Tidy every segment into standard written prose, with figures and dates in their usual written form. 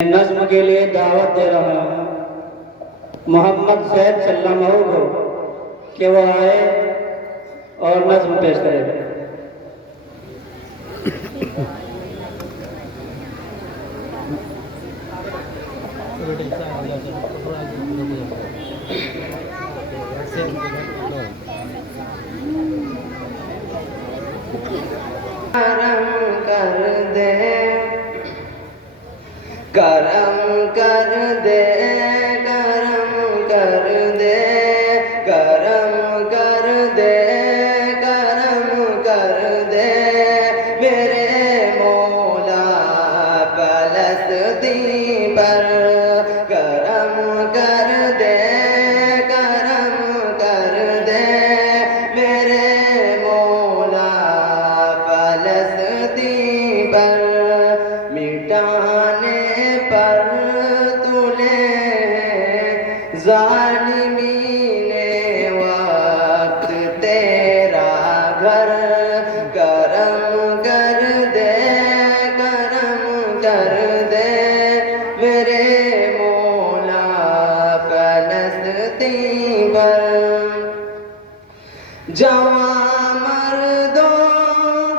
नज्म के लिए दावत दे रहा हूँ मोहम्मद सैयद सल्लल्लाहु को कि वो आए और नज्म पेश करें। करम कर दे, करम कर दे, करम कर दे, करम कर दे मेरे मौला फलस्तीन पर। करम कर दे, करम कर दे मेरे मौला फलस्तीन पर। मिटाने पर तूने ज़ालिमीने वक्त तेरा घर। करम कर दे, करम कर दे मेरे मौला फलस्तीन पर। जवां मर्दों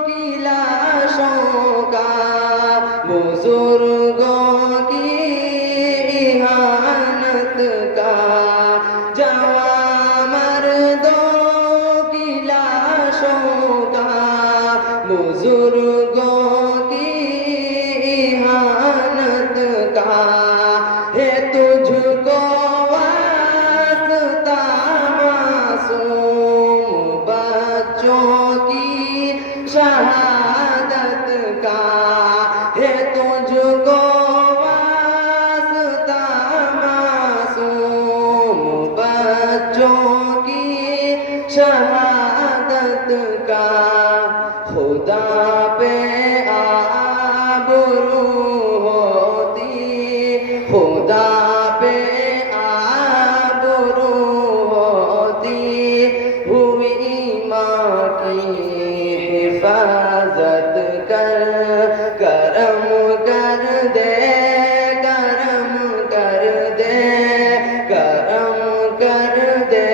की लाशों का, बुजुर्गों की इहानत का। जवां मर्दों की लाशों का, बुजुर्गों की इहानत का है तुझको वास्ता मासूम बच्चों की शहादत का। है तुझको वास्ता मासूम बच्चों की शहादत का। खुदा पे आबरू होती, खुदा पे आबरू होती, हुई माँ की हिफाजत कर। करम कर दे, करम कर दे, करम कर दे,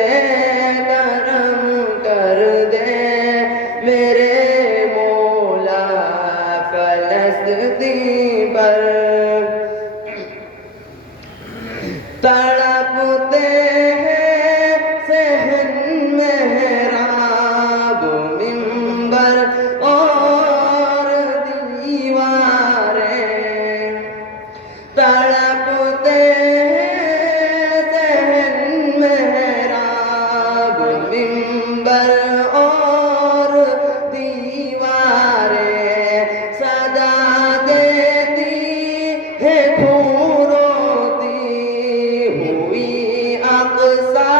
करम कर दे मेरे मौला फलस्तीन पर। तड़पते हैं सहन मेहराब मिंबर और दीवारें। तड़पते हैं सहन मेहराब मिंबर और दीवारें। सदा देती है खून रोती हुई अक़सा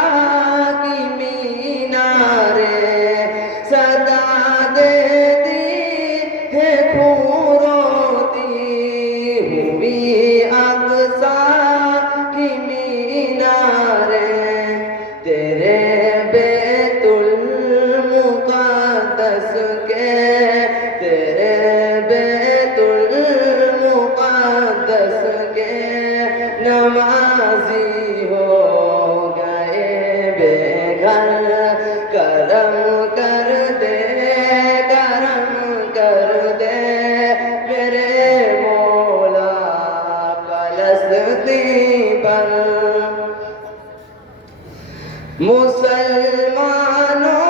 की मीनारे। सदा देती है खून रोती हुई अक़सा की मीनारे। तेरे बैतुल मुक़द्दस के, तेरे बैतुल मुक़द्दस के नमाज़ी हो गए बेघर। करम कर दे, करम कर दे मेरे मौला फलस्तीन पर। मुसलमानों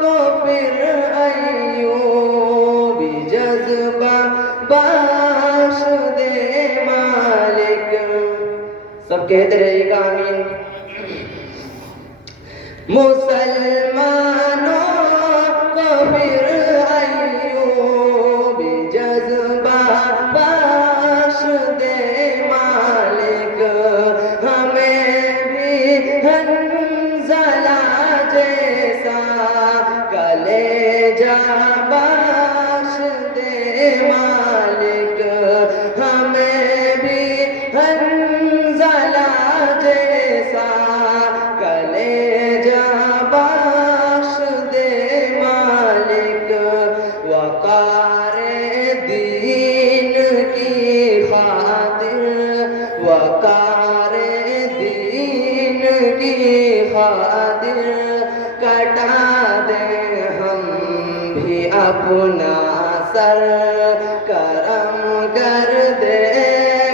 को फिर अय्यूबी जज्बा बख्श दे मालिक। सब कहते रहिएगा आमीन। मुसलमानों को फिर अय्यूबी जज्बा बख्श दे मालिक। हमें भी हंज़ला जैसा कलेजा बख्श दे मालिक। हमें भी हंज़ला जैसा कलेजा बख्श दे मालिक। وقار دین کی خاطر کٹا دیں ہم بھی اپنا سر، کرم کر دے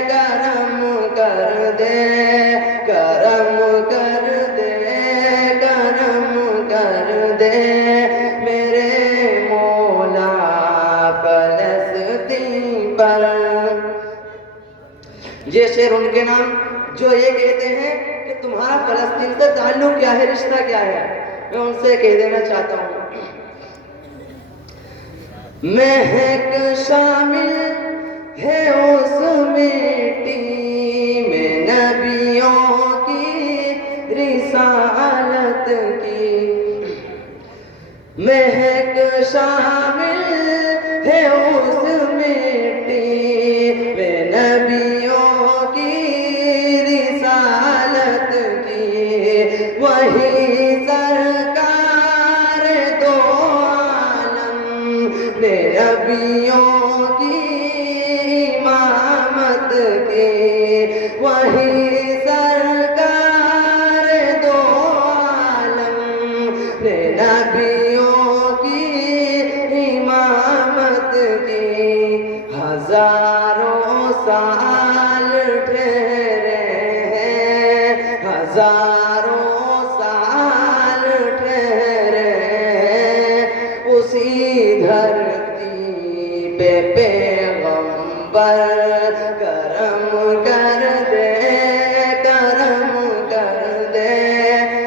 کرم کر دے کرم کر دے کرم کر دے میرے مولا فلسطین پر۔ یہ شعر ان کے نام جو یہ کہتے ہیں کہ تمہارا فلسطین سے تعلق کیا ہے، رشتہ کیا ہے، میں ان سے کہہ دینا چاہتا ہوں، مہک شامل ہے اس مٹی میں نبیوں کی رسالت کی، مہک شامل ہے اس مٹی میں نبیوں کی رسالت کی، وہی سرکار دو عالم نے نبیوں کی امامت کی، وہی سرکار دو عالم نے نبیوں کی امامت کی، ہزاروں سال ٹھہرے ہیں، ہزاروں سال ٹھہرے ہیں، اسی دھرتی پہ پیغمبر